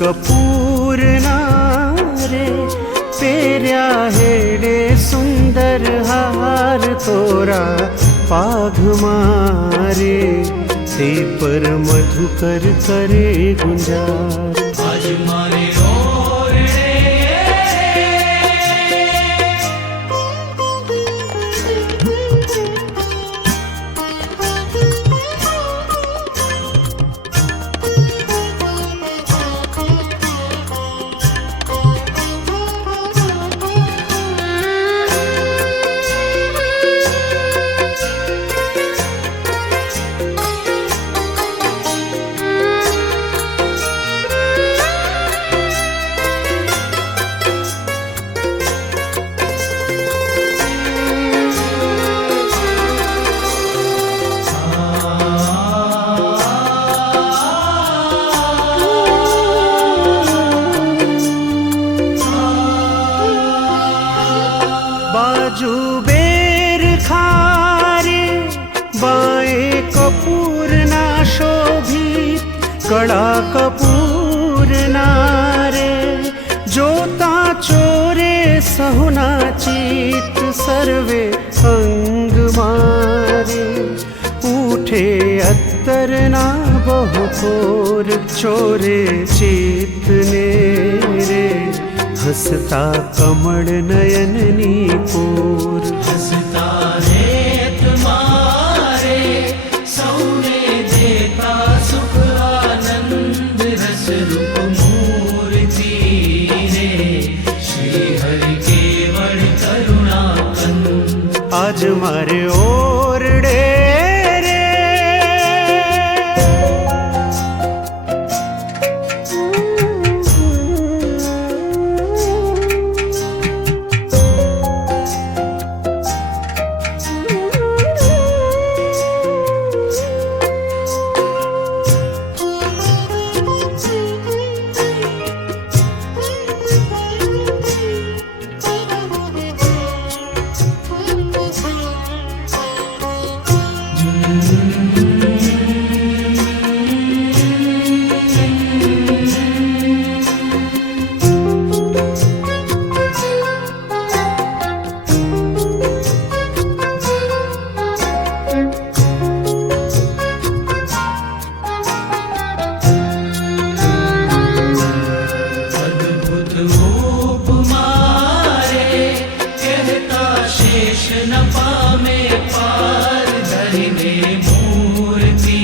कपूर नारे पेर्या हेडे सुंदर हार तोरा पाघ मारे ते पर मधुकर करे गुंजार आज मारे बाजू बेर खारे बाएं कपूर ना शोभित कड़ा कपूर नारे जोता चोरे सहुना चित सर्वे अंग मारे उठे अत्तर ना बहुकोर चोरे चित नेरे हसता कमल नयननी कोर हसता रे तुम्हारे सौने देता सुख आनंद रस रूप मूर्ति रे श्री हरि केवल करुणा कंद आज मारे ओरडे रे न पामे पार धरिने मूर्ति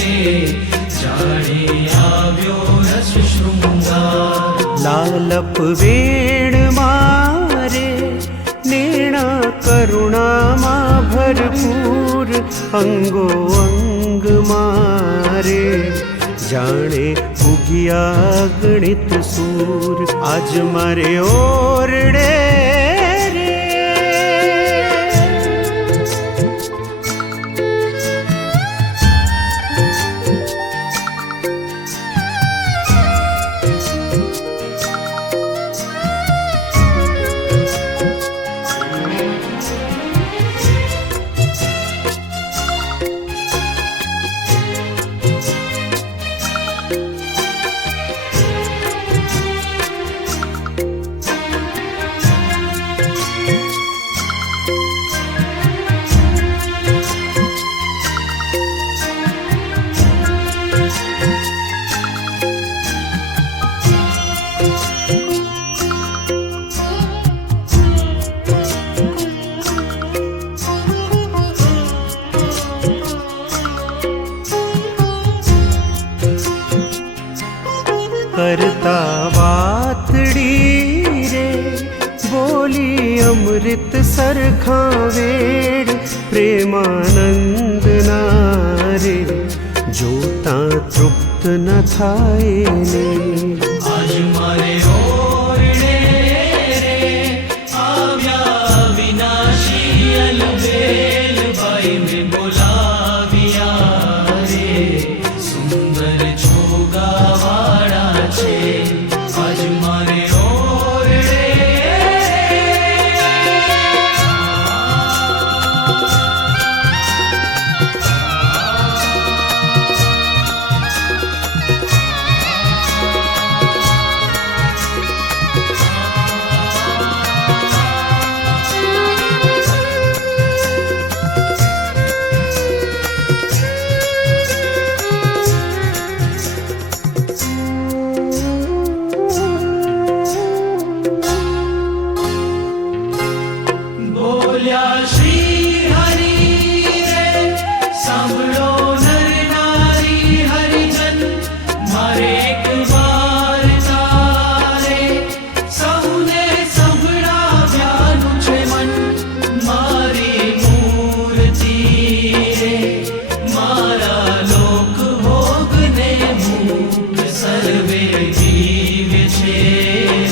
रे जाने आव्यो रस श्रृंगार लालप वेण मारे नेणा करुणा मा भरपूर अंगो अंग मारे जाने उगिया गणित सूर आज मारे ओरडे करता वातड़ी रे बोली अमृत सरखा वेड़ प्रेमानंद नारे जोता तृप्त न थाए ने आज मारे ओरडे रे आव्या विनाशी अलबेल बाई में बोलाविया रे सुंदर छोगा वाड़ा छे आज मारे ओरडे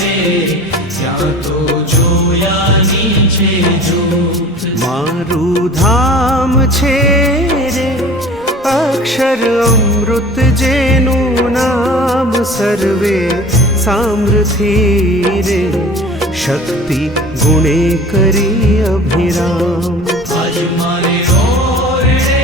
રે ત્યાં તો જોયાની છે જોત મારું ધામ છે રે અક્ષર અમૃત જેનું નામ સર્વે સામ્રથી રે શક્તિ ગુણે કરી અભિરામ આજ મારે ઓરડે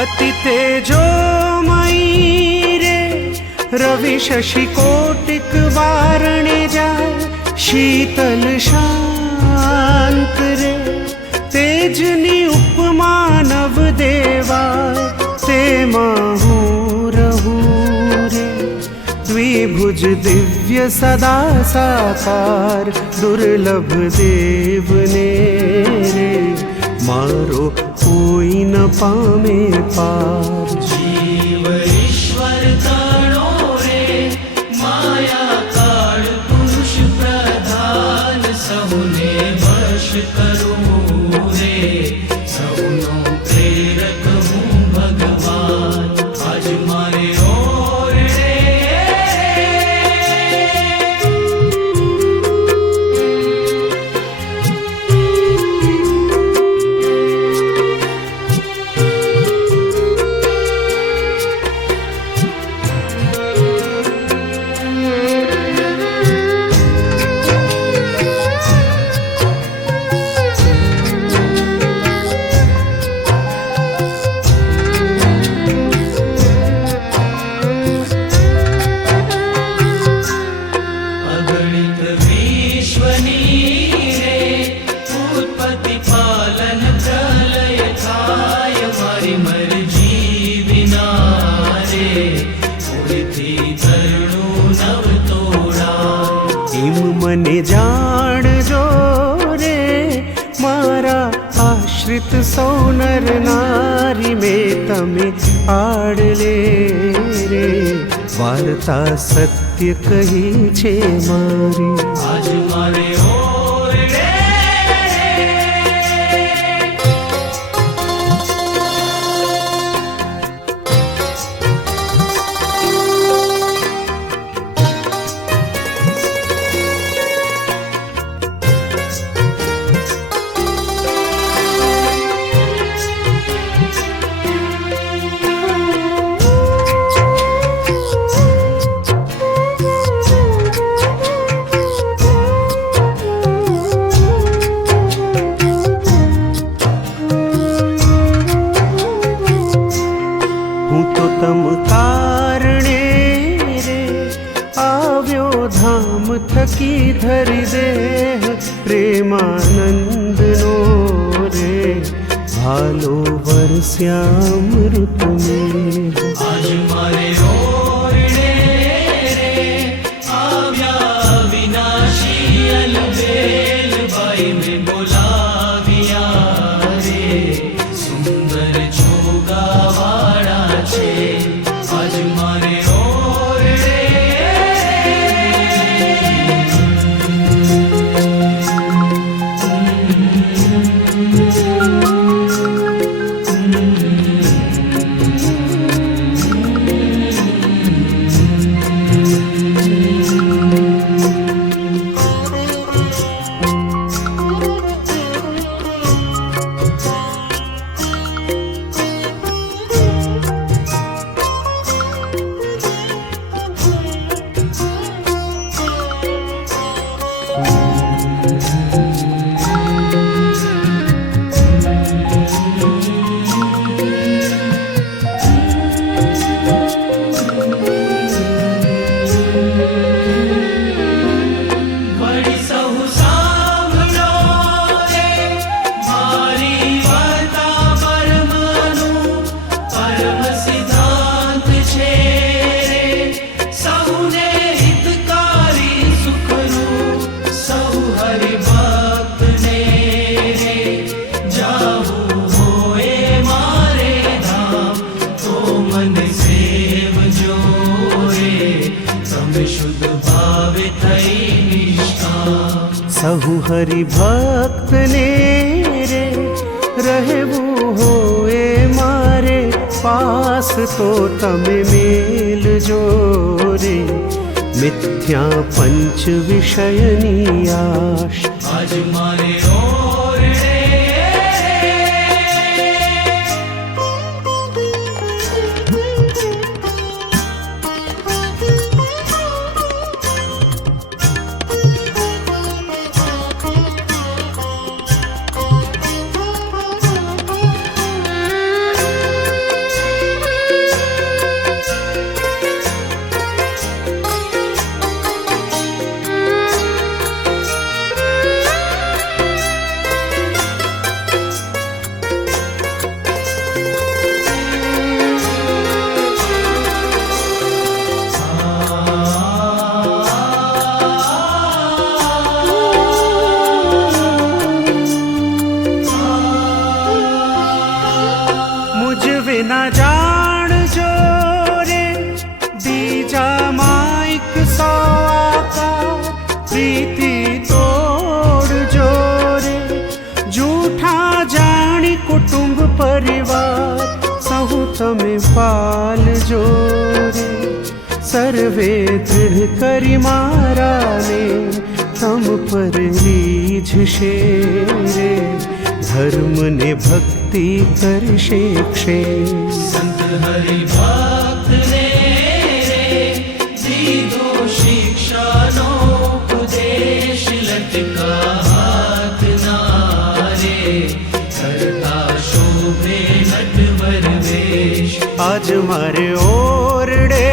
अति तेजोमयी रे रवि शशि कोटिक वारणे जाय शीतल शांत रे तेजनी उपमा नव देवाय तेમાં હું રહું રે દ્વિભુજ દિવ્ય સદા સાકાર દુર્લભ દેવને રે મારો કોઈ ન પામે પાર જીવ ઈશ્વર તણો રે માયા કાળ પુરુષ પ્રધાન સૌને વશ કરું રે સૌનો પ્રેરક હું ભગવાન આજ મારે ઓરડે અગણિત વિશ્વની રે ઉત્પત્તિ પાલન પ્રલય થાય મારી મરજી વિના રે કોઈથી ધરણું નવ તોડાય એમ મને જાણજો રે મારા આશ્રિત સૌ નર નારી મેં તમે આડલે રે વાર્તા સત્ય કહી છે મારી આજ મારે ઓરડે હું તો તમ કારણે રે આવ્યો ધામ થકી ધરી દેહ પ્રેમાનંદનો રે ભાલો વરસ્યામૃત મેં આજ મારે ઓરડે રે આવ્યા વિનાશી અલબેલ બાઈ મેં બોલાવ્યા રે સુંદર જોગાવાળા છે આજ મારે ઓરડે સહુ હરિ ભક્ત ને રે રહેવું હોય મારે પાસ તો તમે મેલજો રે મિથ્યા પંચ વિષયની આશ આજ મારે ઓરડે ના જાણજો રે બીજા માઈક સો આકાર પ્રીતિ તોડજો રે જૂઠા જાણી કુટુંબ પરિવાર સહુ તમે પાલજો રે સર્વે દૃઢ કરી મારાને તમ પર રીઝશે રે ધર્મ ને ભક્તિ કરશે ક્ષે સંત હરિ ભક્ત ને રે દીધો શિક્ષાનો ઉપદેશ લટકા હાથ ના રે કરતા શોભે નટવર વેશ આજ મારે ઓરડે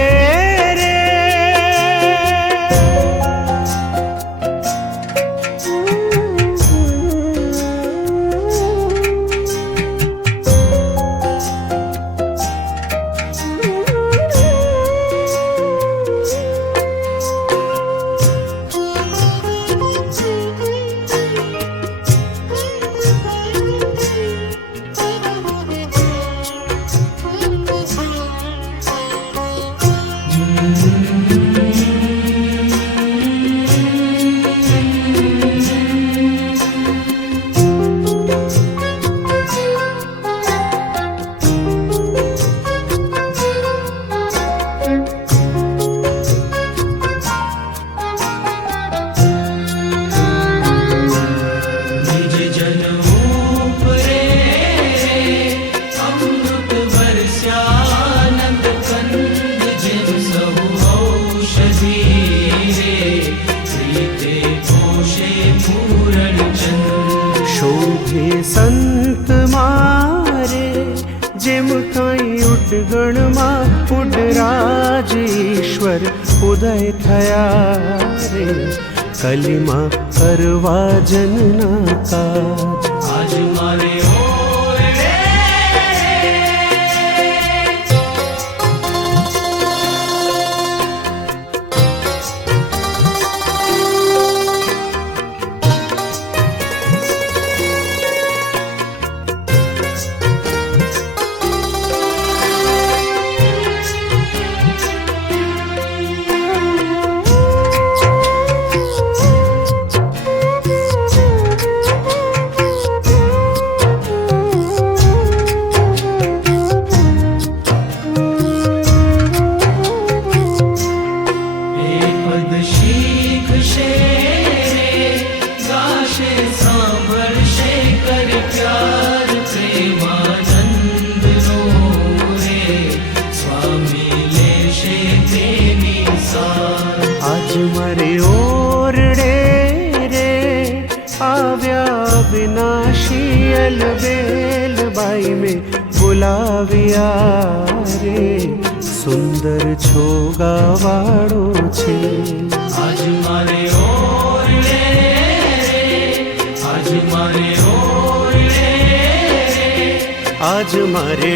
સંત મારે જેમ કઈ ઉડગણમાં ઉડરાજ ઈશ્વર ઉદય થયા રે કલીમાં કરવા જનના કાજ આજ મારે આજ મારે ઓરડે રે આવ્યા વિનાશી અલબેલ બાઈ મેં બોલાવ્યા રે સુંદર છોગાવાળો છે આજ મારે ઓરડે આજ મારે